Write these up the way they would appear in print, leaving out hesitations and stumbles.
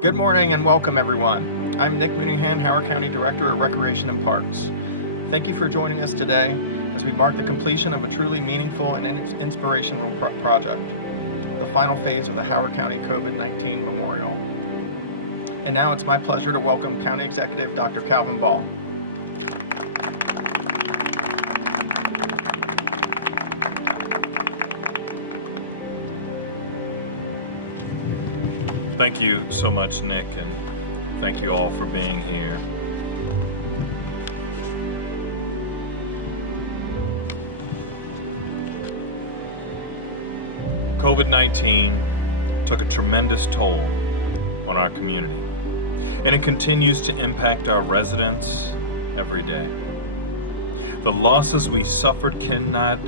Good morning and welcome, everyone. I'm Nick Mooneyhan, Howard County Director of Recreation and Parks. Thank you for joining us today as we mark the completion of a truly meaningful and inspirational project, the final phase of the Howard County COVID-19 Memorial. And now it's my pleasure to welcome County Executive Dr. Calvin Ball. Thank you so much, Nick, and thank you all for being here. COVID-19 took a tremendous toll on our community, and it continues to impact our residents every day. The losses we suffered cannot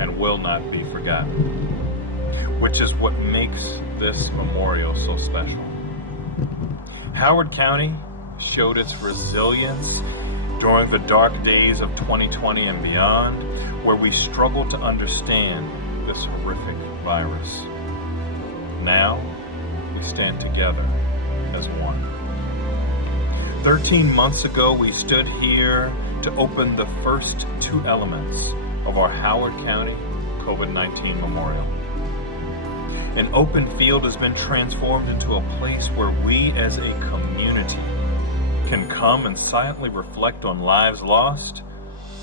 and will not be forgotten, which is what makes this memorial so special. Howard County showed its resilience during the dark days of 2020 and beyond, where we struggled to understand this horrific virus. Now, we stand together as one. 13 months ago, we stood here to open the first two elements of our Howard County COVID-19 Memorial. An open field has been transformed into a place where we as a community can come and silently reflect on lives lost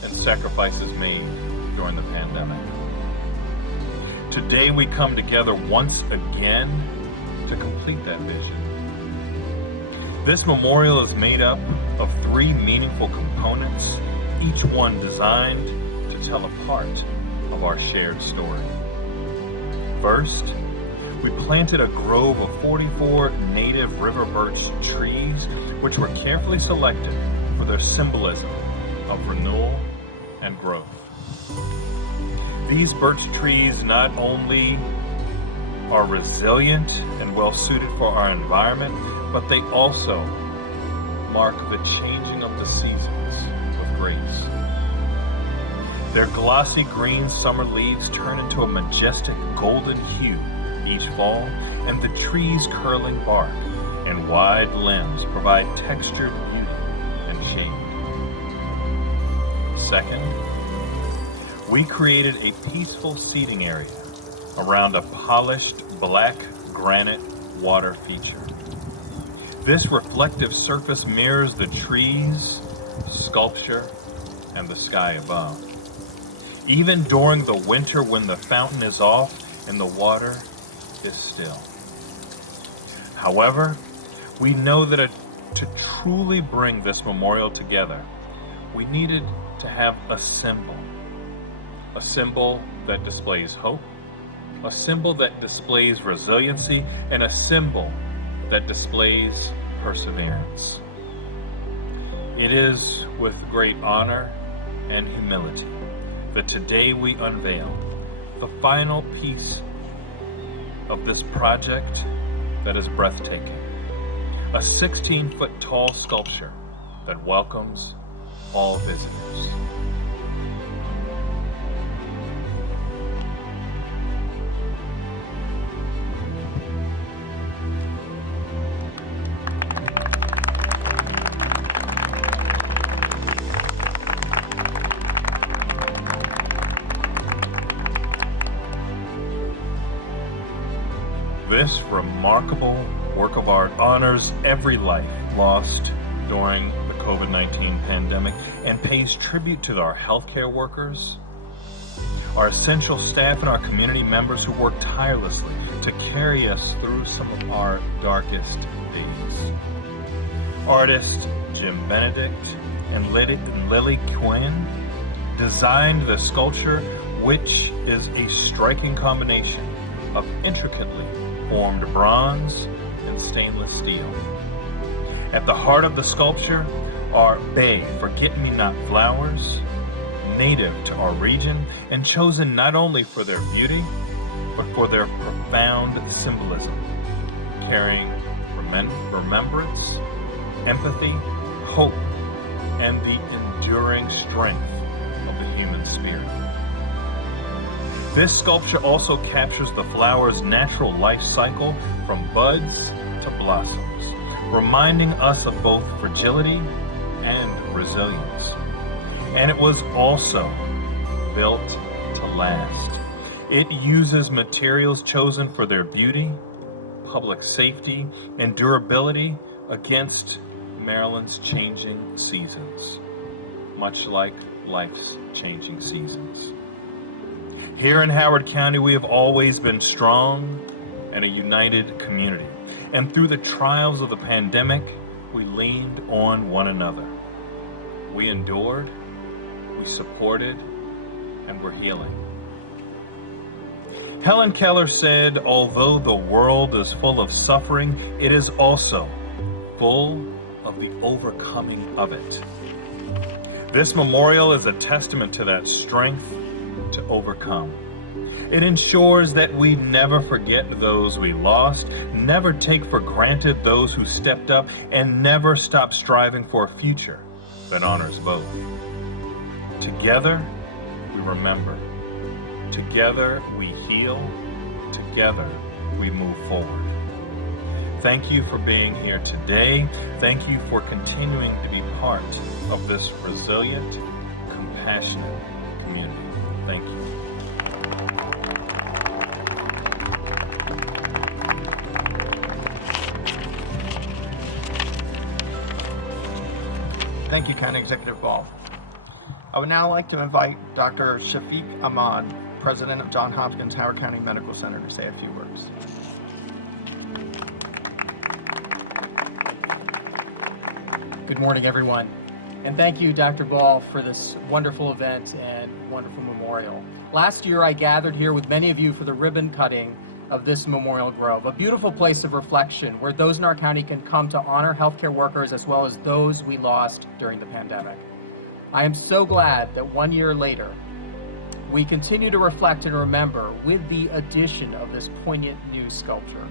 and sacrifices made during the pandemic. Today we come together once again to complete that vision. This memorial is made up of three meaningful components, each one designed to tell a part of our shared story. First, we planted a grove of 44 native river birch trees, which were carefully selected for their symbolism of renewal and growth. These birch trees not only are resilient and well suited for our environment, but they also mark the changing of the seasons with grace. Their glossy green summer leaves turn into a majestic golden hue each fall, and the tree's curling bark and wide limbs provide textured beauty and shade. Second, we created a peaceful seating area around a polished black granite water feature. This reflective surface mirrors the trees, sculpture, and the sky above. Even during the winter when the fountain is off and the water is still. However, we know that to truly bring this memorial together, we needed to have a symbol that displays hope, a symbol that displays resiliency, and a symbol that displays perseverance. It is with great honor and humility that today we unveil the final piece of this project that is breathtaking. A 16-foot tall sculpture that welcomes all visitors. This remarkable work of art honors every life lost during the COVID-19 pandemic and pays tribute to our healthcare workers, our essential staff, and our community members who work tirelessly to carry us through some of our darkest days. Artists Jim Benedict and Lily Quinn designed the sculpture, which is a striking combination of intricately formed bronze and stainless steel. At the heart of the sculpture are bay forget-me-not flowers, native to our region and chosen not only for their beauty, but for their profound symbolism, carrying remembrance, empathy, hope, and the enduring strength of the human spirit. This sculpture also captures the flower's natural life cycle from buds to blossoms, reminding us of both fragility and resilience. And it was also built to last. It uses materials chosen for their beauty, public safety, and durability against Maryland's changing seasons, much like life's changing seasons. Here in Howard County, we have always been strong and a united community. And through the trials of the pandemic, we leaned on one another. We endured, we supported, and we're healing. Helen Keller said, although the world is full of suffering, it is also full of the overcoming of it. This memorial is a testament to that strength to overcome. It ensures that we never forget those we lost, never take for granted those who stepped up, and never stop striving for a future that honors both. Together, we remember. Together, we heal. Together, we move forward. Thank you for being here today. Thank you for continuing to be part of this resilient, compassionate community. Thank you. Thank you, County Executive Ball. I would now like to invite Dr. Shafiq Ahmad, President of Johns Hopkins Howard County Medical Center, to say a few words. Good morning, everyone. And thank you, Dr. Ball, for this wonderful event and wonderful memorial. Last year, I gathered here with many of you for the ribbon cutting of this Memorial Grove, a beautiful place of reflection where those in our county can come to honor healthcare workers as well as those we lost during the pandemic. I am so glad that 1 year later, we continue to reflect and remember with the addition of this poignant new sculpture.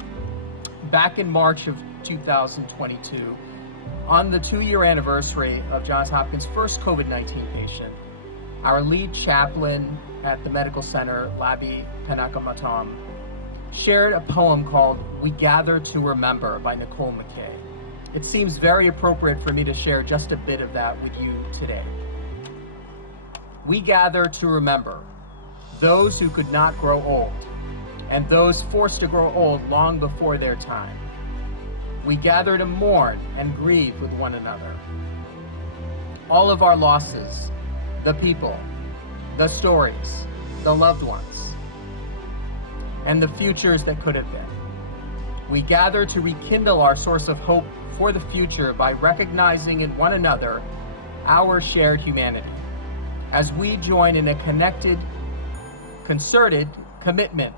Back in March of 2022, on the 2-year anniversary of Johns Hopkins' first COVID-19 patient, our lead chaplain at the medical center, Labi Kanakamatam, shared a poem called We Gather to Remember by Nicole McKay. It seems very appropriate for me to share just a bit of that with you today. We gather to remember those who could not grow old and those forced to grow old long before their time. We gather to mourn and grieve with one another. All of our losses, the people, the stories, the loved ones, and the futures that could have been. We gather to rekindle our source of hope for the future by recognizing in one another our shared humanity as we join in a connected, concerted commitment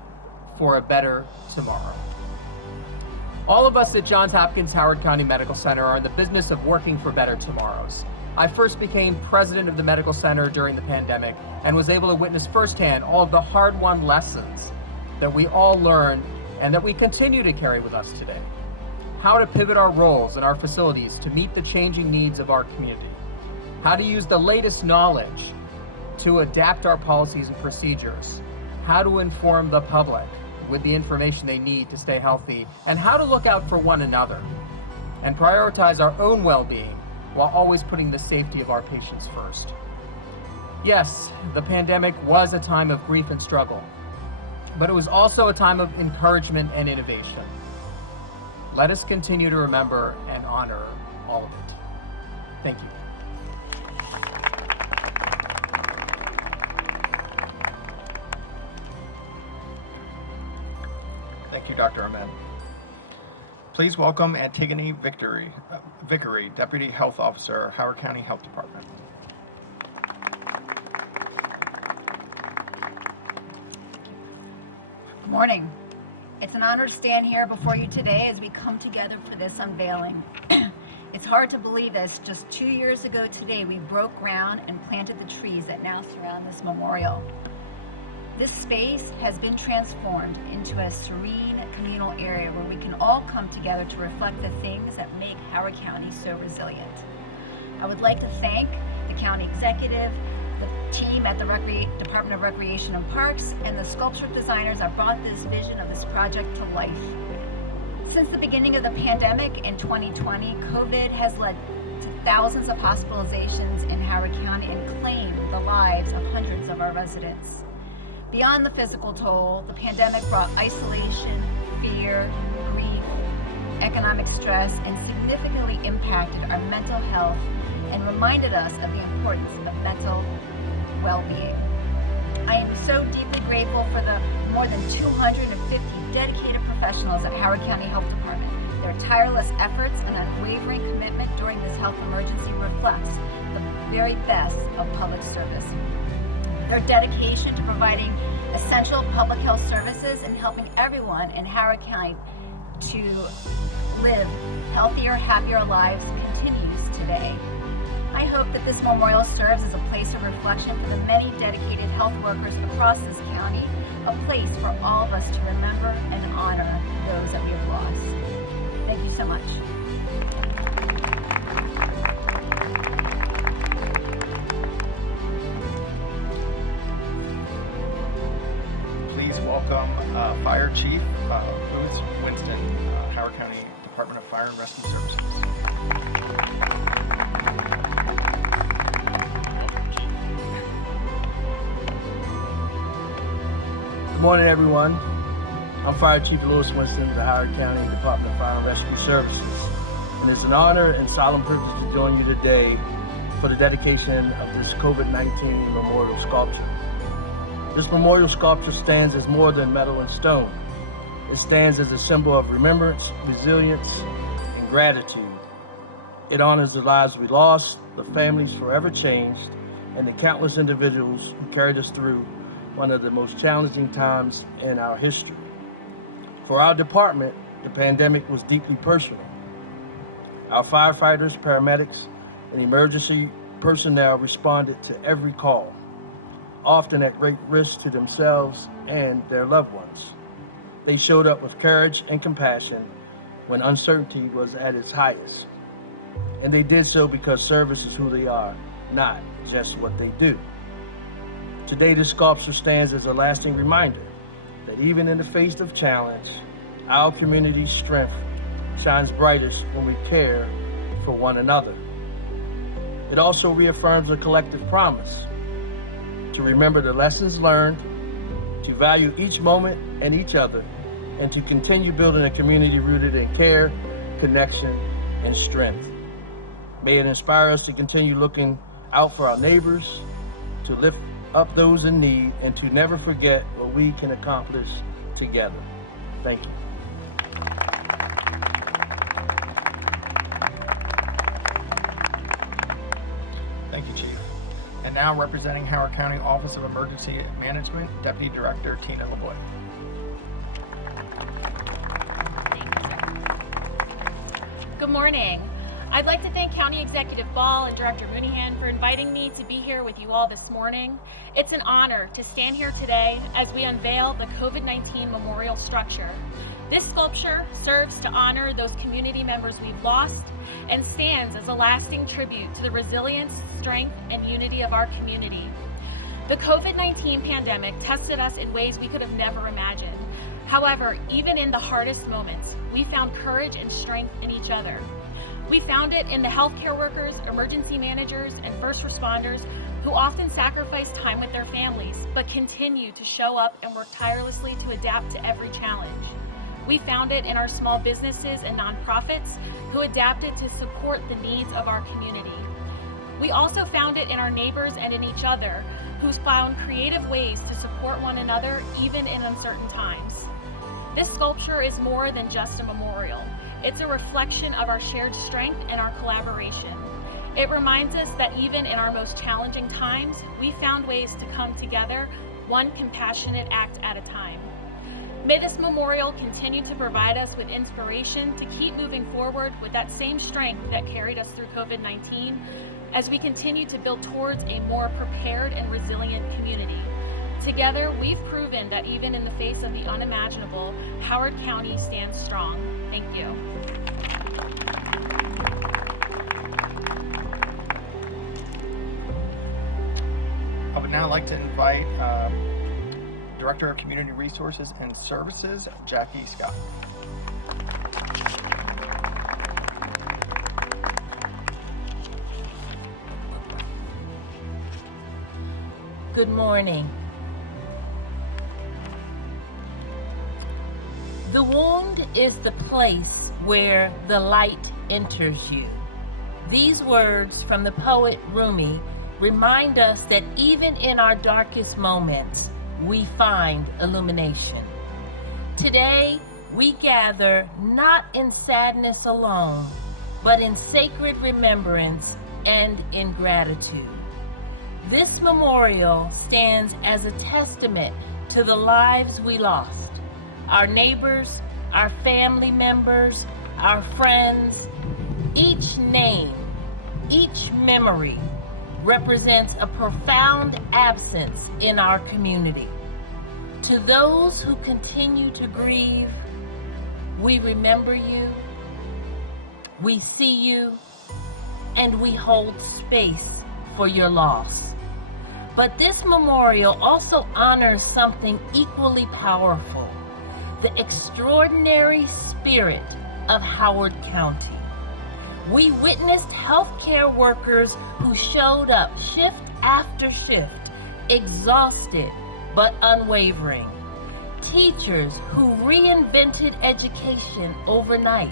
for a better tomorrow. All of us at Johns Hopkins Howard County Medical Center are in the business of working for better tomorrows. I first became president of the medical center during the pandemic and was able to witness firsthand all of the hard-won lessons that we all learned and that we continue to carry with us today. How to pivot our roles and our facilities to meet the changing needs of our community. How to use the latest knowledge to adapt our policies and procedures. How to inform the public with the information they need to stay healthy, and how to look out for one another and prioritize our own well-being while always putting the safety of our patients first. Yes, the pandemic was a time of grief and struggle, but it was also a time of encouragement and innovation. Let us continue to remember and honor all of it. Thank you. Thank you, Dr. Ahmed. Please welcome Antigone Vickery, Deputy Health Officer, Howard County Health Department. Good morning. It's an honor to stand here before you today as we come together for this unveiling. It's hard to believe this. Just 2 years ago today, we broke ground and planted the trees that now surround this memorial. This space has been transformed into a serene communal area where we can all come together to reflect the things that make Howard County so resilient. I would like to thank the county executive, the team at the Department of Recreation and Parks, and the sculpture designers that brought this vision of this project to life. Since the beginning of the pandemic in 2020, COVID has led to thousands of hospitalizations in Howard County and claimed the lives of hundreds of our residents. Beyond the physical toll, the pandemic brought isolation, fear, grief, economic stress, and significantly impacted our mental health and reminded us of the importance of mental well-being. I am so deeply grateful for the more than 250 dedicated professionals at Howard County Health Department. Their tireless efforts and unwavering commitment during this health emergency reflects the very best of public service. Their dedication to providing essential public health services and helping everyone in Howard County to live healthier, happier lives continues today. I hope that this memorial serves as a place of reflection for the many dedicated health workers across this county, a place for all of us to remember and honor those that we have lost. Thank you so much. Please welcome Fire Chief Booth Winston, Howard County Department of Fire and Rescue Services. Good morning, everyone. I'm Fire Chief Louis Winston of the Howard County Department of Fire and Rescue Services. And it's an honor and solemn privilege to join you today for the dedication of this COVID-19 memorial sculpture. This memorial sculpture stands as more than metal and stone. It stands as a symbol of remembrance, resilience, and gratitude. It honors the lives we lost, the families forever changed, and the countless individuals who carried us through one of the most challenging times in our history. For our department, the pandemic was deeply personal. Our firefighters, paramedics, and emergency personnel responded to every call, often at great risk to themselves and their loved ones. They showed up with courage and compassion when uncertainty was at its highest. And they did so because service is who they are, not just what they do. Today, this sculpture stands as a lasting reminder that even in the face of challenge, our community's strength shines brightest when we care for one another. It also reaffirms a collective promise to remember the lessons learned, to value each moment and each other, and to continue building a community rooted in care, connection, and strength. May it inspire us to continue looking out for our neighbors, to lift up those in need, and to never forget what we can accomplish together. Thank you. Thank you, Chief. And now representing Howard County Office of Emergency Management, Deputy Director Tina LeBoy. Good morning. I'd like to thank County Executive Ball and Director Mooneyhan for inviting me to be here with you all this morning. It's an honor to stand here today as we unveil the COVID-19 memorial structure. This sculpture serves to honor those community members we've lost and stands as a lasting tribute to the resilience, strength, and unity of our community. The COVID-19 pandemic tested us in ways we could have never imagined. However, even in the hardest moments, we found courage and strength in each other. We found it in the healthcare workers, emergency managers, and first responders who often sacrifice time with their families, but continue to show up and work tirelessly to adapt to every challenge. We found it in our small businesses and nonprofits who adapted to support the needs of our community. We also found it in our neighbors and in each other, who found creative ways to support one another even in uncertain times. This sculpture is more than just a memorial. It's a reflection of our shared strength and our collaboration. It reminds us that even in our most challenging times, we found ways to come together, one compassionate act at a time. May this memorial continue to provide us with inspiration to keep moving forward with that same strength that carried us through COVID-19 as we continue to build towards a more prepared and resilient community. Together, we've proven that even in the face of the unimaginable, Howard County stands strong. Thank you. I would now like to invite Director of Community Resources and Services, Jackie Scott. Good morning. The wound is the place where the light enters you. These words from the poet Rumi remind us that even in our darkest moments, we find illumination. Today, we gather not in sadness alone, but in sacred remembrance and in gratitude. This memorial stands as a testament to the lives we lost, our neighbors, our family members, our friends. Each name, each memory represents a profound absence in our community. To those who continue to grieve, we remember you, we see you, and we hold space for your loss. But this memorial also honors something equally powerful, the extraordinary spirit of Howard County. We witnessed healthcare workers who showed up shift after shift, exhausted but unwavering. Teachers who reinvented education overnight.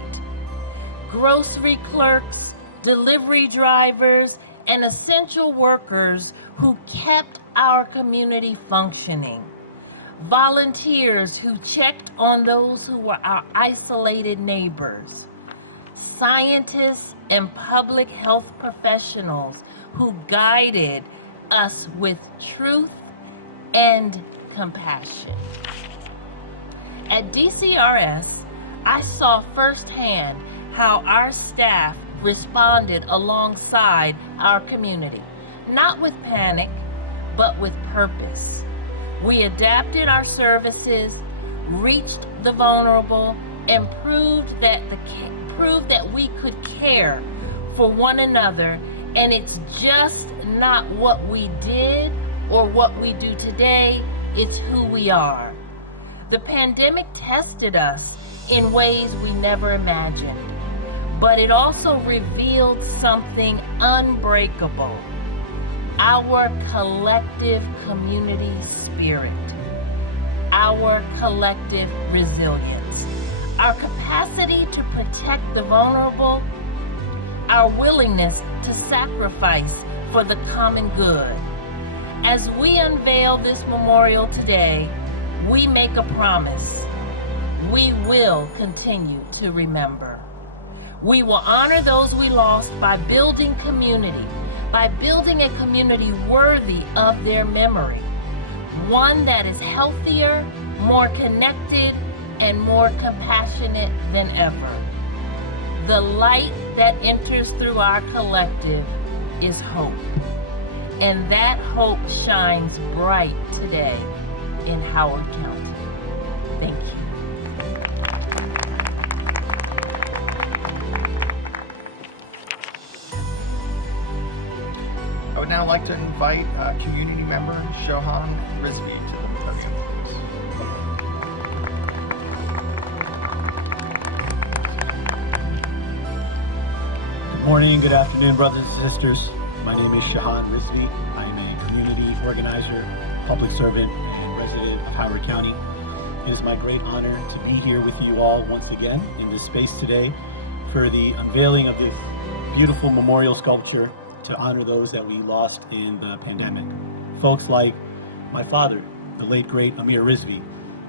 Grocery clerks, delivery drivers, and essential workers who kept our community functioning. Volunteers who checked on those who were our isolated neighbors. Scientists and public health professionals who guided us with truth and compassion. At DCRS, I saw firsthand how our staff responded alongside our community, not with panic, but with purpose. We adapted our services, reached the vulnerable, and proved that we could care for one another. And it's just not what we did or what we do today, it's who we are. The pandemic tested us in ways we never imagined, but it also revealed something unbreakable: our collective community spirit, our collective resilience, our capacity to protect the vulnerable, our willingness to sacrifice for the common good. As we unveil this memorial today, we make a promise. We will continue to remember. We will honor those we lost by building community, by building a community worthy of their memory, one that is healthier, more connected, and more compassionate than ever. The light that enters through our collective is hope, and that hope shines bright today in Howard County. Thank you. I would now like to invite community member Shohan Rizvi to the podium, please. Good morning, good afternoon, brothers and sisters. My name is Shohan Rizvi. I am a community organizer, public servant, and resident of Howard County. It is my great honor to be here with you all once again in this space today for the unveiling of this beautiful memorial sculpture to honor those that we lost in the pandemic. Folks like my father, the late great Amir Rizvi,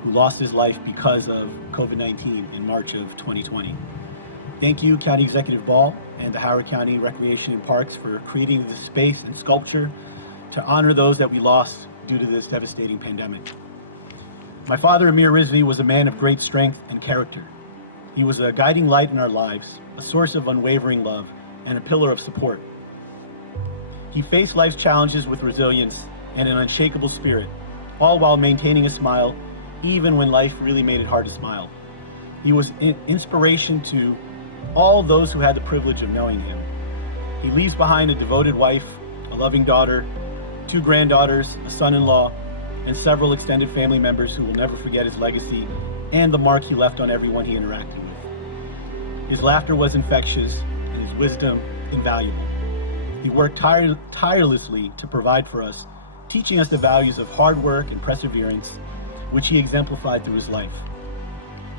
who lost his life because of COVID-19 in March of 2020. Thank you, County Executive Ball and the Howard County Recreation and Parks for creating this space and sculpture to honor those that we lost due to this devastating pandemic. My father, Amir Rizvi, was a man of great strength and character. He was a guiding light in our lives, a source of unwavering love, and a pillar of support. He faced life's challenges with resilience and an unshakable spirit, all while maintaining a smile, even when life really made it hard to smile. He was an inspiration to all those who had the privilege of knowing him. He leaves behind a devoted wife, a loving daughter, 2 granddaughters, a son-in-law, and several extended family members who will never forget his legacy and the mark he left on everyone he interacted with. His laughter was infectious and his wisdom invaluable. He worked tirelessly to provide for us, teaching us the values of hard work and perseverance, which he exemplified through his life.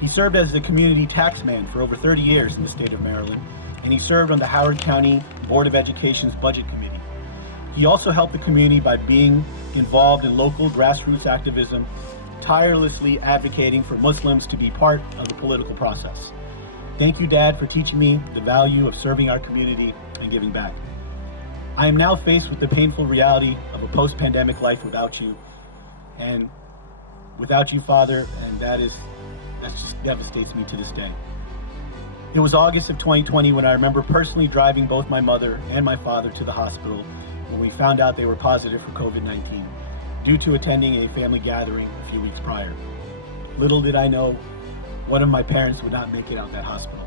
He served as the community taxman for over 30 years in the state of Maryland, and he served on the Howard County Board of Education's Budget Committee. He also helped the community by being involved in local grassroots activism, tirelessly advocating for Muslims to be part of the political process. Thank you, Dad, for teaching me the value of serving our community and giving back. I am now faced with the painful reality of a post-pandemic life without you, and without you, Father, and that just devastates me to this day. It was August of 2020 when I remember personally driving both my mother and my father to the hospital when we found out they were positive for COVID-19 due to attending a family gathering a few weeks prior. Little did I know one of my parents would not make it out that hospital.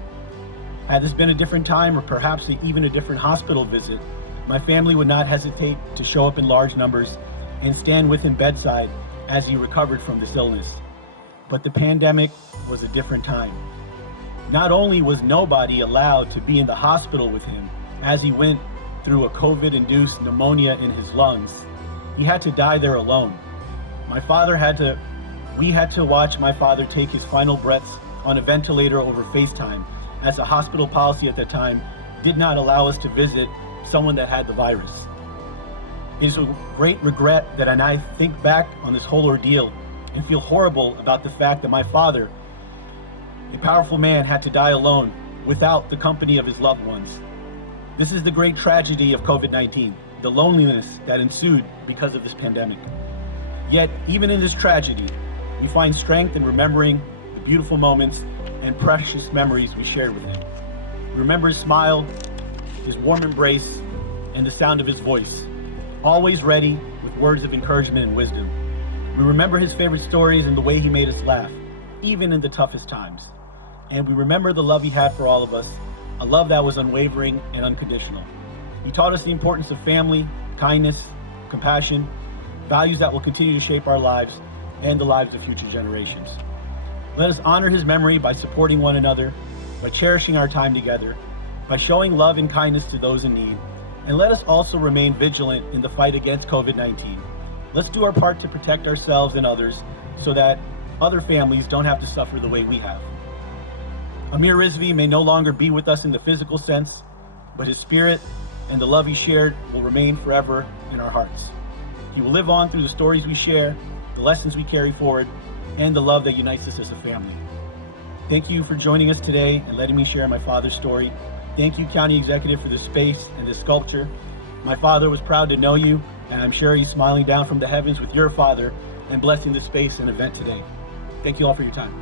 Had this been a different time or perhaps even a different hospital visit, my family would not hesitate to show up in large numbers and stand with him bedside as he recovered from this illness. But the pandemic was a different time. Not only was nobody allowed to be in the hospital with him as he went through a COVID-induced pneumonia in his lungs, he had to die there alone. We had to watch my father take his final breaths on a ventilator over FaceTime, as the hospital policy at that time did not allow us to visit someone that had the virus. It is with great regret that I think back on this whole ordeal and feel horrible about the fact that my father, a powerful man, had to die alone without the company of his loved ones. This is the great tragedy of COVID-19, the loneliness that ensued because of this pandemic. Yet, even in this tragedy, we find strength in remembering the beautiful moments and precious memories we shared with him. We remember his smile, his warm embrace, and the sound of his voice, always ready with words of encouragement and wisdom. We remember his favorite stories and the way he made us laugh, even in the toughest times. And we remember the love he had for all of us, a love that was unwavering and unconditional. He taught us the importance of family, kindness, compassion, values that will continue to shape our lives and the lives of future generations. Let us honor his memory by supporting one another, by cherishing our time together, by showing love and kindness to those in need, and let us also remain vigilant in the fight against COVID-19. Let's do our part to protect ourselves and others so that other families don't have to suffer the way we have. Amir Rizvi may no longer be with us in the physical sense, but his spirit and the love he shared will remain forever in our hearts. He will live on through the stories we share, the lessons we carry forward, and the love that unites us as a family. Thank you for joining us today and letting me share my father's story. Thank you, County Executive, for this space and this sculpture. My father was proud to know you, and I'm sure he's smiling down from the heavens with your father and blessing this space and event today. Thank you all for your time.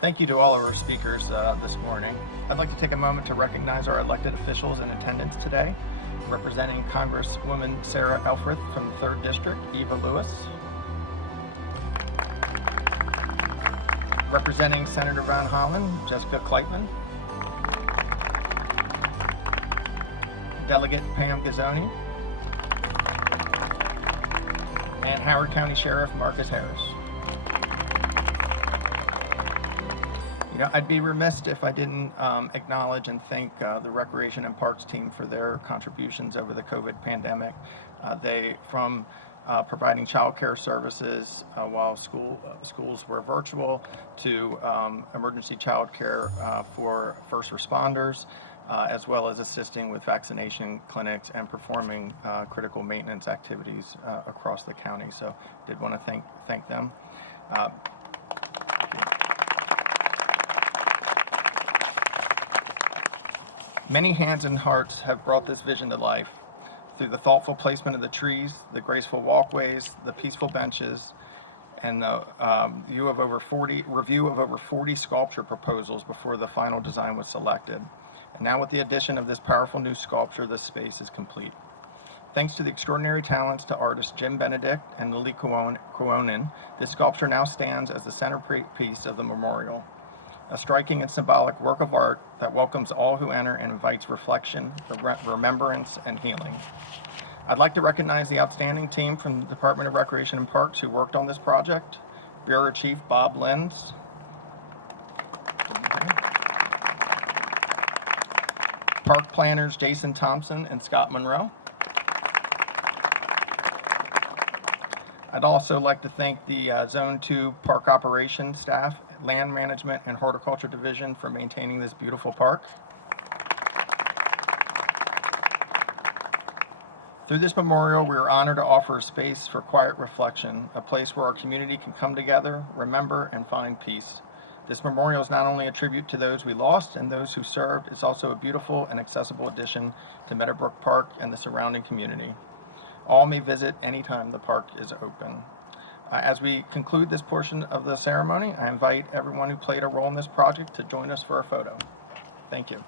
Thank you to all of our speakers this morning. I'd like to take a moment to recognize our elected officials in attendance today. Representing Congresswoman Sarah Elfreth from the 3rd District, Eva Lewis. Representing Senator Van Hollen, Jessica Kleitman. Delegate Pam Gazzoni. And Howard County Sheriff Marcus Harris. You know, I'd be remiss if I didn't acknowledge and thank the Recreation and Parks team for their contributions over the COVID pandemic. From providing child care services while schools were virtual, to emergency child care for first responders, as well as assisting with vaccination clinics and performing critical maintenance activities across the county. So did want to thank them. Many hands and hearts have brought this vision to life through the thoughtful placement of the trees, the graceful walkways, the peaceful benches, and the review of over 40 sculpture proposals before the final design was selected. And now with the addition of this powerful new sculpture, this space is complete. Thanks to the extraordinary talents to artists Jim Benedict and Lily Kuonen, this sculpture now stands as the centerpiece of the memorial. A striking and symbolic work of art that welcomes all who enter and invites reflection, remembrance, and healing. I'd like to recognize the outstanding team from the Department of Recreation and Parks who worked on this project. Bureau Chief Bob Lenz, park planners Jason Thompson and Scott Monroe. I'd also like to thank the Zone 2 Park Operations staff, Land Management and Horticulture Division for maintaining this beautiful park. Through this memorial, we are honored to offer a space for quiet reflection, a place where our community can come together, remember, and find peace. This memorial is not only a tribute to those we lost and those who served, it's also a beautiful and accessible addition to Meadowbrook Park and the surrounding community. All may visit anytime the park is open. As we conclude this portion of the ceremony, I invite everyone who played a role in this project to join us for a photo. Thank you.